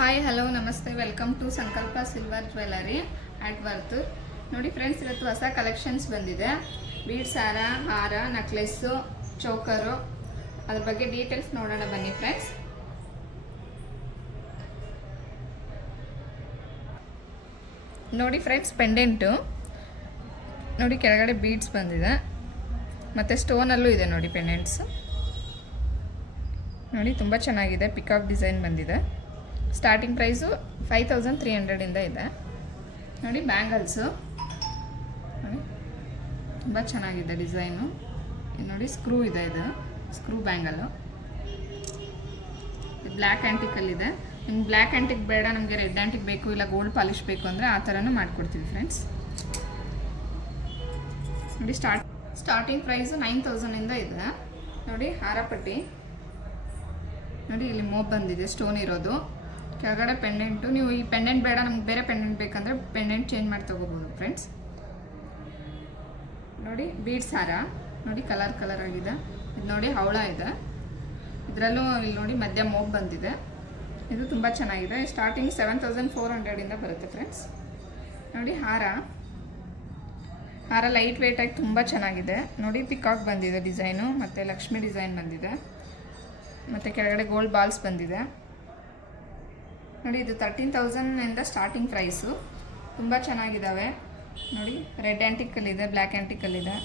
Hi hello ನಮಸ್ತೆ welcome to ಸಂಕಲ್ಪ silver jewellery at worth. ನೋಡಿ ಫ್ರೆಂಡ್ಸ್, ಇವತ್ತು ಹೊಸ ಕಲೆಕ್ಷನ್ಸ್ ಬಂದಿದೆ. ಬೀಡ್ಸ್ ಹಾರ ನೆಕ್ಲೆಸ್ಸು ಚೋಕರು, ಅದ್ರ ಬಗ್ಗೆ ಡೀಟೇಲ್ಸ್ ನೋಡೋಣ ಬನ್ನಿ ಫ್ರೆಂಡ್ಸ್. ನೋಡಿ ಫ್ರೆಂಡ್ಸ್, ಪೆಂಡೆಂಟು ನೋಡಿ, ಕೆಳಗಡೆ ಬೀಡ್ಸ್ ಬಂದಿದೆ ಮತ್ತು ಸ್ಟೋನಲ್ಲೂ ಇದೆ ನೋಡಿ ಪೆಂಡೆಂಟ್ಸು. ನೋಡಿ ತುಂಬ ಚೆನ್ನಾಗಿದೆ, ಪಿಕಾಕ್ ಡಿಸೈನ್ ಬಂದಿದೆ. ಸ್ಟಾರ್ಟಿಂಗ್ ಪ್ರೈಸು 5300 ಇದೆ. ನೋಡಿ ಬ್ಯಾಂಗಲ್ಸು ನೋಡಿ ತುಂಬ ಚೆನ್ನಾಗಿದೆ ಡಿಸೈನು. ನೋಡಿ ಸ್ಕ್ರೂ ಇದೆ, ಇದು ಸ್ಕ್ರೂ ಬ್ಯಾಂಗಲ್ಲು. ಬ್ಲ್ಯಾಕ್ ಆ್ಯಂಟಿಕಲ್ಲಿದೆ. ನಿಮ್ಗೆ ಬ್ಲ್ಯಾಕ್ ಆ್ಯಂಟಿಕ್ ಬೇಡ, ನಮಗೆ ರೆಡ್ ಆ್ಯಂಟಿಕ್ ಬೇಕು, ಇಲ್ಲ ಗೋಲ್ಡ್ ಪಾಲಿಶ್ ಬೇಕು ಅಂದರೆ ಆ ಥರನೂ ಮಾಡಿಕೊಡ್ತೀವಿ ಫ್ರೆಂಡ್ಸ್. ನೋಡಿ ಸ್ಟಾರ್ಟಿಂಗ್ ಪ್ರೈಸು 9000 ಇದೆ. ನೋಡಿ ಹಾರಪಟ್ಟಿ ನೋಡಿ, ಇಲ್ಲಿ ಮೋಬ್ ಬಂದಿದೆ, ಸ್ಟೋನ್ ಇರೋದು. ಕೆಳಗಡೆ ಪೆಂಡೆಂಟು. ನೀವು ಈ ಪೆಂಡೆಂಟ್ ಬೇಡ, ನಮ್ಗೆ ಬೇರೆ ಪೆಂಡೆಂಟ್ ಬೇಕಂದರೆ ಪೆಂಡೆಂಟ್ ಚೇಂಜ್ ಮಾಡಿ ತೊಗೋಬೋದು ಫ್ರೆಂಡ್ಸ್. ನೋಡಿ ಬೀಡ್ಸ್ ಹಾರ ನೋಡಿ, ಕಲರ್ ಆಗಿದೆ. ಇದು ನೋಡಿ ಹವಳ ಇದೆ, ಇದರಲ್ಲೂ ಇಲ್ಲಿ ನೋಡಿ ಮಧ್ಯ ಮೋಬ್ ಬಂದಿದೆ. ಇದು ತುಂಬ ಚೆನ್ನಾಗಿದೆ. ಸ್ಟಾರ್ಟಿಂಗ್ 7400 ಬರುತ್ತೆ ಫ್ರೆಂಡ್ಸ್. ನೋಡಿ ಹಾರ ಲೈಟ್ ವೆಯ್ಟಾಗಿ ತುಂಬ ಚೆನ್ನಾಗಿದೆ. ನೋಡಿ ಪಿಕಾಕ್ ಬಂದಿದೆ ಡಿಸೈನು, ಮತ್ತು ಲಕ್ಷ್ಮಿ ಡಿಸೈನ್ ಬಂದಿದೆ, ಮತ್ತು ಕೆಳಗಡೆ ಗೋಲ್ಡ್ ಬಾಲ್ಸ್ ಬಂದಿದೆ. ನೋಡಿ ಇದು 13000 ಸ್ಟಾರ್ಟಿಂಗ್ ಪ್ರೈಸು. ತುಂಬ ಚೆನ್ನಾಗಿದ್ದಾವೆ. ನೋಡಿ ರೆಡ್ ಆ್ಯಂಟಿಕಲ್ಲಿದೆ, ಬ್ಲ್ಯಾಕ್ ಆ್ಯಂಟಿಕಲ್ಲಿದೆ.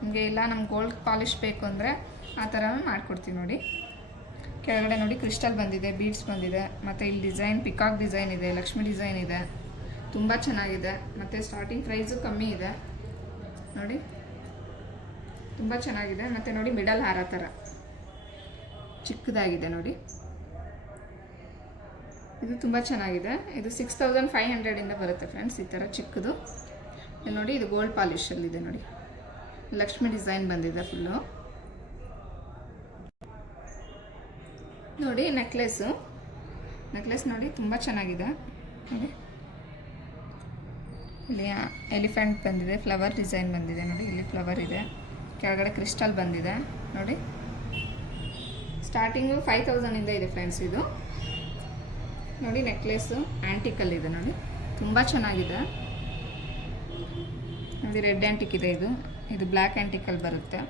ನಿಮಗೆ ಇಲ್ಲ ನಮ್ಗೆ ಗೋಲ್ಡ್ ಪಾಲಿಶ್ ಬೇಕು ಅಂದರೆ ಆ ಥರ ಮಾಡಿಕೊಡ್ತೀವಿ. ನೋಡಿ ಕೆಳಗಡೆ ನೋಡಿ ಕ್ರಿಸ್ಟಲ್ ಬಂದಿದೆ, ಬೀಡ್ಸ್ ಬಂದಿದೆ, ಮತ್ತು ಇಲ್ಲಿ ಡಿಸೈನ್ ಪಿಕಾಕ್ ಡಿಸೈನ್ ಇದೆ, ಲಕ್ಷ್ಮಿ ಡಿಸೈನ್ ಇದೆ. ತುಂಬ ಚೆನ್ನಾಗಿದೆ, ಮತ್ತು ಸ್ಟಾರ್ಟಿಂಗ್ ಪ್ರೈಸು ಕಮ್ಮಿ ಇದೆ. ನೋಡಿ ತುಂಬ ಚೆನ್ನಾಗಿದೆ. ಮತ್ತು ನೋಡಿ ಮಿಡಲ್ ಹಾರ ಥರ ಚಿಕ್ಕದಾಗಿದೆ ನೋಡಿ, ಇದು ತುಂಬ ಚೆನ್ನಾಗಿದೆ. ಇದು 6500 ಬರುತ್ತೆ ಫ್ರೆಂಡ್ಸ್, ಈ ಥರ ಚಿಕ್ಕದು. ಇಲ್ಲಿ ನೋಡಿ ಇದು ಗೋಲ್ಡ್ ಪಾಲಿಶಲ್ಲಿದೆ. ನೋಡಿ ಲಕ್ಷ್ಮಿ ಡಿಸೈನ್ ಬಂದಿದೆ ಫುಲ್ಲು. ನೋಡಿ ನೆಕ್ಲೆಸ್ ನೋಡಿ ತುಂಬ ಚೆನ್ನಾಗಿದೆ. ನೋಡಿ ಇಲ್ಲಿ ಎಲಿಫೆಂಟ್ ಬಂದಿದೆ, ಫ್ಲವರ್ ಡಿಸೈನ್ ಬಂದಿದೆ. ನೋಡಿ ಇಲ್ಲಿ ಫ್ಲವರ್ ಇದೆ, ಕೆಳಗಡೆ ಕ್ರಿಸ್ಟಲ್ ಬಂದಿದೆ. ನೋಡಿ ಸ್ಟಾರ್ಟಿಂಗು 5000 ಇದೆ ಫ್ರೆಂಡ್ಸ್. ಇದು ನೋಡಿ ನೆಕ್ಲೆಸ್ಸು ಆ್ಯಂಟಿಕಲ್ಲಿದೆ. ನೋಡಿ ತುಂಬ ಚೆನ್ನಾಗಿದೆ. ನೋಡಿ ರೆಡ್ ಆ್ಯಂಟಿಕ್ ಇದೆ, ಇದು ಬ್ಲ್ಯಾಕ್ ಆ್ಯಂಟಿಕಲ್ ಬರುತ್ತೆ.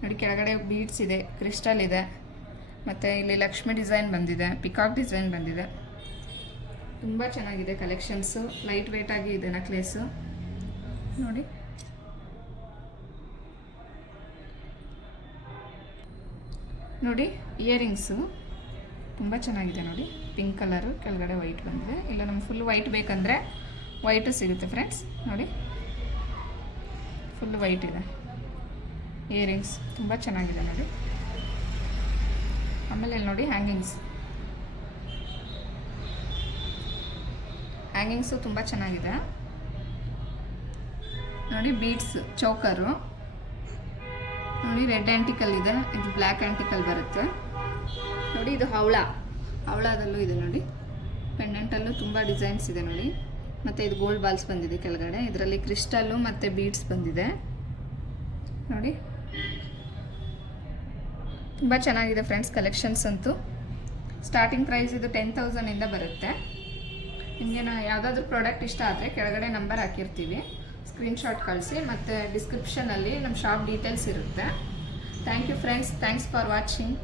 ನೋಡಿ ಕೆಳಗಡೆ ಬೀಡ್ಸ್ ಇದೆ, ಕ್ರಿಸ್ಟಲ್ ಇದೆ, ಮತ್ತು ಇಲ್ಲಿ ಲಕ್ಷ್ಮಿ ಡಿಸೈನ್ ಬಂದಿದೆ, ಪಿಕಾಕ್ ಡಿಸೈನ್ ಬಂದಿದೆ. ತುಂಬ ಚೆನ್ನಾಗಿದೆ ಕಲೆಕ್ಷನ್ಸು. ಲೈಟ್ ವೆಯ್ಟಾಗಿ ಇದೆ ನೆಕ್ಲೆಸ್ಸು. ನೋಡಿ ನೋಡಿ ಇಯರಿಂಗ್ಸು ತುಂಬ ಚೆನ್ನಾಗಿದೆ. ನೋಡಿ ಪಿಂಕ್ ಕಲರು, ಕೆಳಗಡೆ ವೈಟ್ ಬಂದಿದೆ. ಇಲ್ಲ ನಮ್ಗೆ ಫುಲ್ ವೈಟ್ ಬೇಕಂದರೆ ವೈಟು ಸಿಗುತ್ತೆ ಫ್ರೆಂಡ್ಸ್. ನೋಡಿ ಫುಲ್ ವೈಟ್ ಇದೆ. ಇಯರಿಂಗ್ಸ್ ತುಂಬ ಚೆನ್ನಾಗಿದೆ ನೋಡಿ. ಆಮೇಲೆ ಇಲ್ಲಿ ನೋಡಿ ಹ್ಯಾಂಗಿಂಗ್ಸು ತುಂಬ ಚೆನ್ನಾಗಿದೆ. ನೋಡಿ ಬೀಡ್ಸ್ ಚೌಕರು ನೋಡಿ, ರೆಡ್ ಆ್ಯಂಟಿಕಲ್ ಇದೆ, ಇದು ಬ್ಲ್ಯಾಕ್ ಆ್ಯಂಟಿಕಲ್ ಬರುತ್ತೆ. ನೋಡಿ ಇದು ಹವಳದಲ್ಲೂ ಇದೆ. ನೋಡಿ ಪೆಂಡೆಂಟಲ್ಲೂ ತುಂಬ ಡಿಸೈನ್ಸ್ ಇದೆ ನೋಡಿ. ಮತ್ತು ಇದು ಗೋಲ್ಡ್ ಬಾಲ್ಸ್ ಬಂದಿದೆ ಕೆಳಗಡೆ. ಇದರಲ್ಲಿ ಕ್ರಿಸ್ಟಲ್ಲು ಮತ್ತು ಬೀಡ್ಸ್ ಬಂದಿದೆ. ನೋಡಿ ತುಂಬ ಚೆನ್ನಾಗಿದೆ ಫ್ರೆಂಡ್ಸ್ ಕಲೆಕ್ಷನ್ಸ್ ಅಂತೂ. ಸ್ಟಾರ್ಟಿಂಗ್ ಪ್ರೈಸ್ ಇದು 10000 ಬರುತ್ತೆ. ನಿಮಗೆ ಯಾವುದಾದ್ರೂ ಪ್ರಾಡಕ್ಟ್ ಇಷ್ಟ ಆದರೆ ಕೆಳಗಡೆ ನಂಬರ್ ಹಾಕಿರ್ತೀವಿ, ಸ್ಕ್ರೀನ್ಶಾಟ್ ಕಳಿಸಿ. ಮತ್ತು ಡಿಸ್ಕ್ರಿಪ್ಷನಲ್ಲಿ ನಮ್ಮ ಶಾಪ್ ಡೀಟೇಲ್ಸ್ ಇರುತ್ತೆ. Thank you friends, thanks for watching.